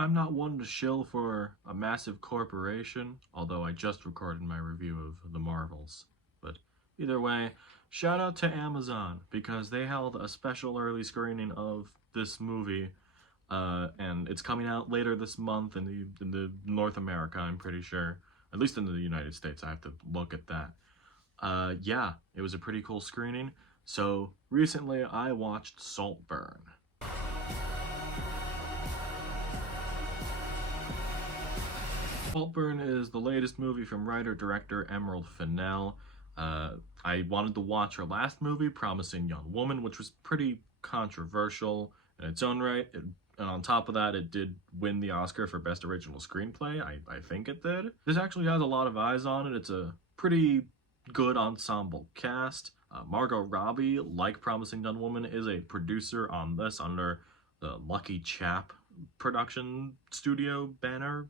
I'm not one to shill for a massive corporation, although I just recorded my review of the Marvels. But either way, shout out to Amazon because they held a special early screening of this movie, and it's coming out later this month in the North America, I'm pretty sure. At least in the United States, I have to look at that. Yeah, it was a pretty cool screening. So recently I watched Saltburn. Saltburn is the latest movie from writer-director Emerald Fennell. I wanted to watch her last movie, Promising Young Woman, which was pretty controversial in its own right. And on top of that, it did win the Oscar for Best Original Screenplay. I think it did. This actually has a lot of eyes on it. It's a pretty good ensemble cast. Margot Robbie, like Promising Young Woman, is a producer on this under the Lucky Chap production studio banner.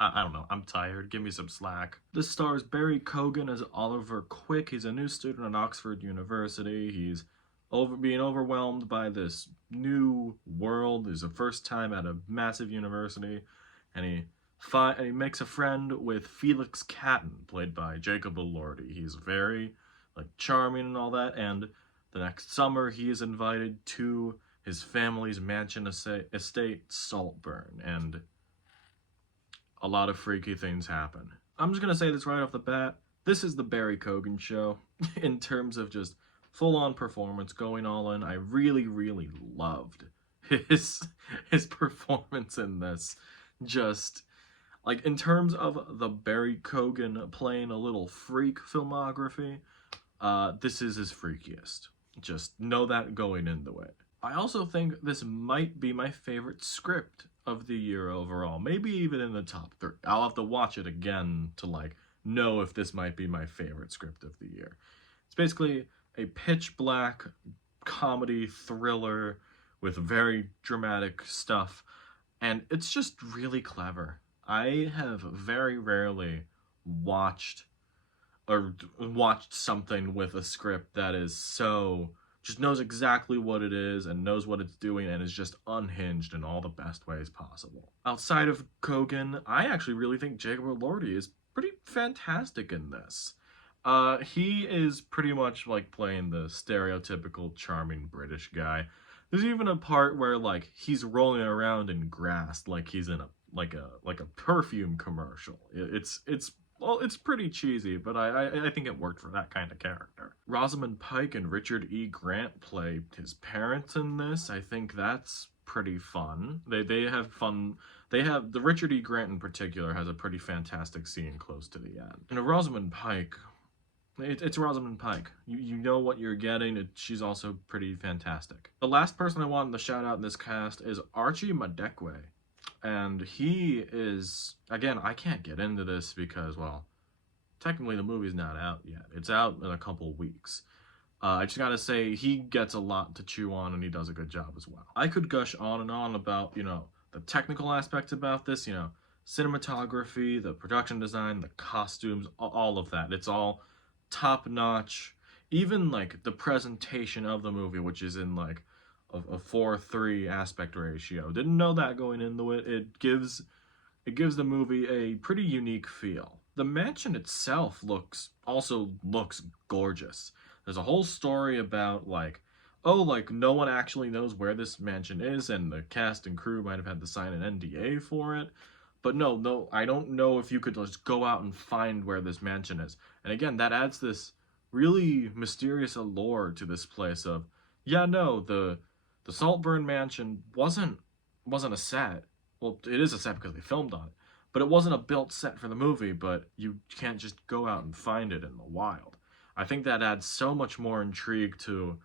I don't know, I'm tired, give me some slack. This stars Barry Keoghan as Oliver Quick. He's a new student at Oxford University. He's being overwhelmed by this new world. He's the first time at a massive university, and he makes a friend with Felix Catton, played by Jacob Elordi. He's very charming and all that, and the next summer he is invited to his family's mansion estate Saltburn, and a lot of freaky things happen. I'm just gonna say this right off the bat. This is the Barry Keoghan show in terms of just full-on performance, going all in. I really, really loved his performance in this. Just like in terms of the Barry Keoghan playing a little freak filmography, this is his freakiest. Just know that going into it. I also think this might be my favorite script of the year overall. Maybe even in the top 3. I'll have to watch it again to know if this might be my favorite script of the year. It's basically a pitch black comedy thriller with very dramatic stuff, and it's just really clever. I have very rarely watched something with a script that is so just knows exactly what it is and knows what it's doing and is just unhinged in all the best ways possible. Outside of Keoghan, I actually really think Jacob Elordi is pretty fantastic in this. He is pretty much playing the stereotypical charming British guy. There's even a part where he's rolling around in grass like he's in a perfume commercial. It's pretty cheesy, but I think it worked for that kind of character. Rosamund Pike and Richard E. Grant play his parents in this. I think that's pretty fun. They have fun. The Richard E. Grant in particular has a pretty fantastic scene close to the end. And Rosamund Pike, it's Rosamund Pike. You know what you're getting. She's also pretty fantastic. The last person I wanted to shout out in this cast is Archie Madekwe. And he is, again, I can't get into this because, well, technically the movie's not out yet. It's out in a couple weeks. I just gotta say, he gets a lot to chew on and he does a good job as well. I could gush on and on about, the technical aspects about this, cinematography, the production design, the costumes, all of that. It's all top-notch. Even, the presentation of the movie, which is in, a 4:3 aspect ratio. Didn't know that going into it. It gives the movie a pretty unique feel. The mansion itself looks gorgeous. There's a whole story about no one actually knows where this mansion is, and the cast and crew might have had to sign an NDA for it. But no, I don't know if you could just go out and find where this mansion is. And again, that adds this really mysterious allure to this place of, yeah, no, the Saltburn mansion wasn't a set. Well, it is a set because they filmed on it, but it wasn't a built set for the movie, but you can't just go out and find it in the wild. I think that adds so much more intrigue to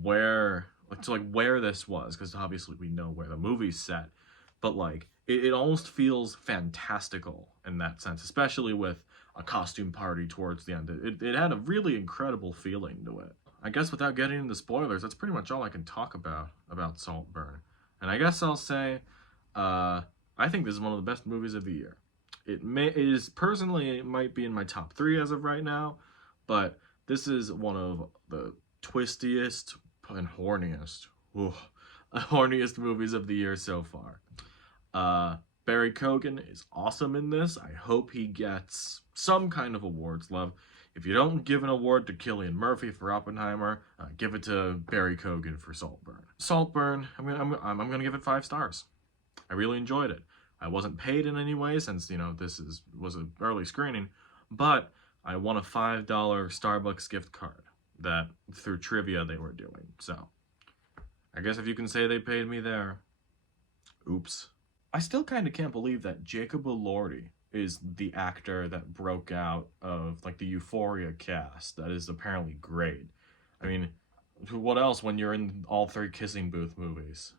where this was, because obviously we know where the movie's set, but it almost feels fantastical in that sense, especially with a costume party towards the end. It had a really incredible feeling to it. I guess without getting into spoilers, that's pretty much all I can talk about Saltburn. And I guess I'll say, I think this is one of the best movies of the year. It might be in my top 3 as of right now, but this is one of the twistiest and horniest movies of the year so far. Barry Keoghan is awesome in this. I hope he gets some kind of awards love. If you don't give an award to Cillian Murphy for Oppenheimer, give it to Barry Keoghan for Saltburn. Saltburn, I'm gonna give it 5 stars. I really enjoyed it. I wasn't paid in any way since, you know, this was an early screening, but I won a $5 Starbucks gift card that through trivia they were doing. So I guess if you can say they paid me there, oops. I still kind of can't believe that Jacob Elordi is the actor that broke out of like the Euphoria cast. That is apparently great. I mean, what else when you're in all 3 Kissing Booth movies?